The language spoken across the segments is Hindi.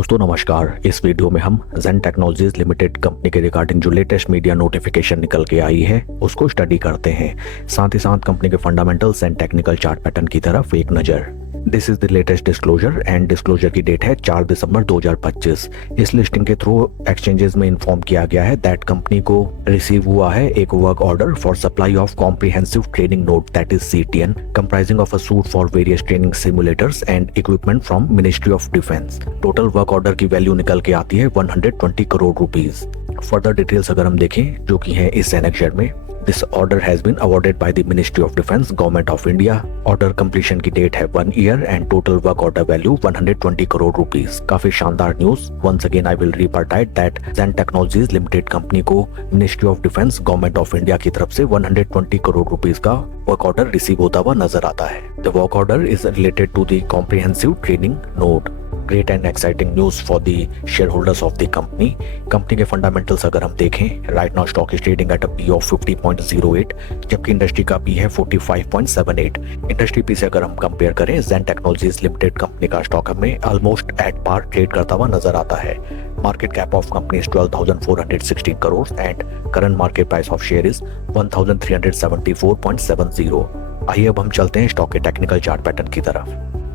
दोस्तों नमस्कार। इस वीडियो में हम ज़ेन टेक्नोलॉजीज लिमिटेड कंपनी के रिगार्डिंग जो लेटेस्ट मीडिया नोटिफिकेशन निकल के आई है उसको स्टडी करते हैं। साथ ही साथ कंपनी के fundamentals and technical chart pattern की तरफ एक नज़र। This is the latest disclosure and disclosure की डेट है 4 दिसंबर 2025। इस लिस्टिंग के थ्रू एक्सचेंजेस में इन्फॉर्म किया गया है दैट कंपनी को रिसीव हुआ है एक work order for supply of comprehensive training note that is CTN comprising of a suit for various training simulators and equipment from ministry of defence. Total work order की वैल्यू निकल के आती है 120 करोड़ रुपीज। फर्दर डिटेल्स अगर हम देखें जो कि है इस एनेक्चर में, this order has been awarded by the ministry of defence government of India. Order completion की डेट है 1 year and total work order value 120 crore rupees. काफी शानदार news. Once again I will repeat that Zen Technologies Limited company को ministry of defence government of India की तरफ से 120 करोड़ रुपीस का वर्क ऑर्डर रिसीव होता हुआ नजर आता है। The work order is related to the comprehensive training note. Great and exciting news for the share holders of the company. Company के फंडामेंटल्स अगर हम देखें, right now stock is trading at a P of 50.08 जबकि इंडस्ट्री का पी है 45.78। इंडस्ट्री पी से अगर हम कंपेयर करें, ज़ेन टेक्नोलॉजीज लिमिटेड कंपनी का स्टॉक हमें ऑलमोस्ट एट पार ट्रेड करता हुआ नजर आता है। Market cap of company is 12,416 crore and current market price of share is 1,374.70। आइए अब हम चलते हैं स्टॉक के टेक्निकल चार्ट पैटर्न की तरफ।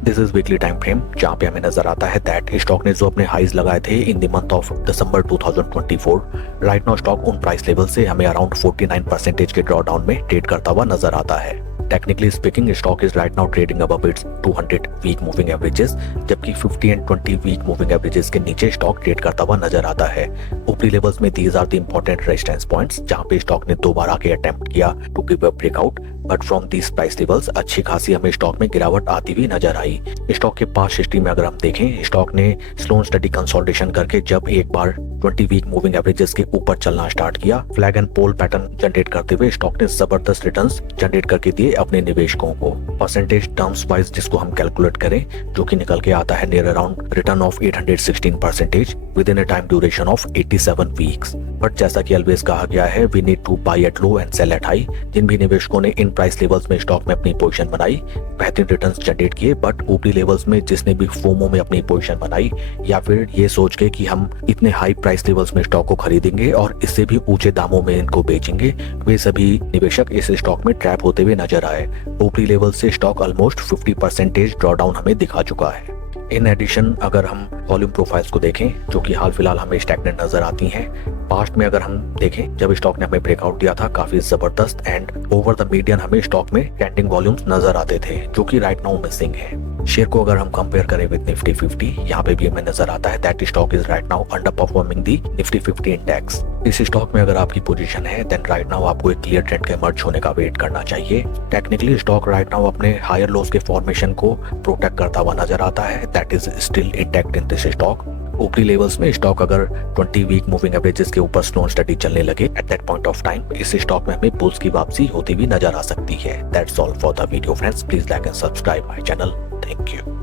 This is weekly time frame जहाँ पे हमें नजर आता है दैट स्टॉक ने जो अपने हाईज लगाए थे in the month of December 2024, right now stock उन प्राइस लेवल से हमें अराउंड 49% के ड्रॉडाउन में ट्रेड करता हुआ नजर आता है। Technically speaking stock is right now trading above its 200 week moving averages जबकि 50 एंड 20 वीक मूविंग एवरेजेस के नीचे स्टॉक ट्रेड करता हुआ नजर आता है। ऊपरी लेवल्स में these are the important resistance points जहां पे स्टॉक ने 2 बार आके अटेम्प्ट किया to give a breakout, but from these price levels अच्छी खासी हमें स्टॉक में गिरावट आती हुई नजर आई। स्टॉक के पास हिस्ट्री में अगर हम देखें, स्टॉक ने स्लो एंड स्टडी कंसोलिडेशन करके जब एक बार 20 वीक मूविंग एवरेजेस के ऊपर चलना स्टार्ट किया, flag and pole pattern generate करते हुए स्टॉक ने जबरदस्त रिटर्न्स जनरेट करके दिए अपने निवेशकों को। परसेंटेज टर्म्स वाइज जिसको हम कैलकुलेट करें, जो कि निकल के आता है near around return of 816% within a time duration of 87 weeks. But जैसा कि ऑलवेज कहा गया है, we need to buy at low and sell at high. जिन भी निवेशकों ने इन प्राइस लेवल्स में स्टॉक में अपनी पोजीशन बनाई, बेहतरीन रिटर्न्स जनरेट किए, बट ऊपरी लेवल्स में जिसने भी फोमो में अपनी पोजीशन बनाई या फिर ये सोच के कि हम इतने हाई प्राइस लेवल्स में स्टॉक को खरीदेंगे और इससे भी ऊंचे दामों में इनको बेचेंगे, वे सभी निवेशक इस स्टॉक में ट्रैप होते हुए नजर आए। ऊपरी लेवल से स्टॉक ऑलमोस्ट 50% ड्रॉडाउन हमें दिखा चुका है। इन एडिशन अगर हम वॉल्यूम प्रोफाइल्स को देखें जो कि हाल फिलहाल हमें स्टैग्नेंट नजर आती हैं, पास्ट में अगर हम देखें जब स्टॉक ने हमें ब्रेकआउट दिया था काफी जबरदस्त एंड ओवर द मीडियन हमें स्टॉक में ट्रेंडिंग वॉल्यूम्स नजर आते थे जो कि राइट नाउ मिसिंग है। शेयर को अगर हम कंपेयर करें विद निफ्टी 50, यहाँ पे भी हमें नजर आता है that stock is right now under performing the Nifty 50 index. इस स्टॉक में अगर आपकी पोजीशन है देन राइट नाउ आपको एक क्लियर ट्रेंड के इमर्ज होने का वेट करना चाहिए। टेक्निकली स्टॉक राइट नाउ अपने हायर लोस के फॉर्मेशन को प्रोटेक्ट करता हुआ नजर आता है, that is still intact in this stock. ऊपरी लेवल्स में स्टॉक अगर 20 वीक मूविंग एवरेजेस के ऊपर स्लो स्टडी चलने लगे at that point of time इस स्टॉक में हमें बुल्स की वापसी होती हुई नजर आ सकती है। That's all for the video friends, please like and subscribe my channel. Thank you.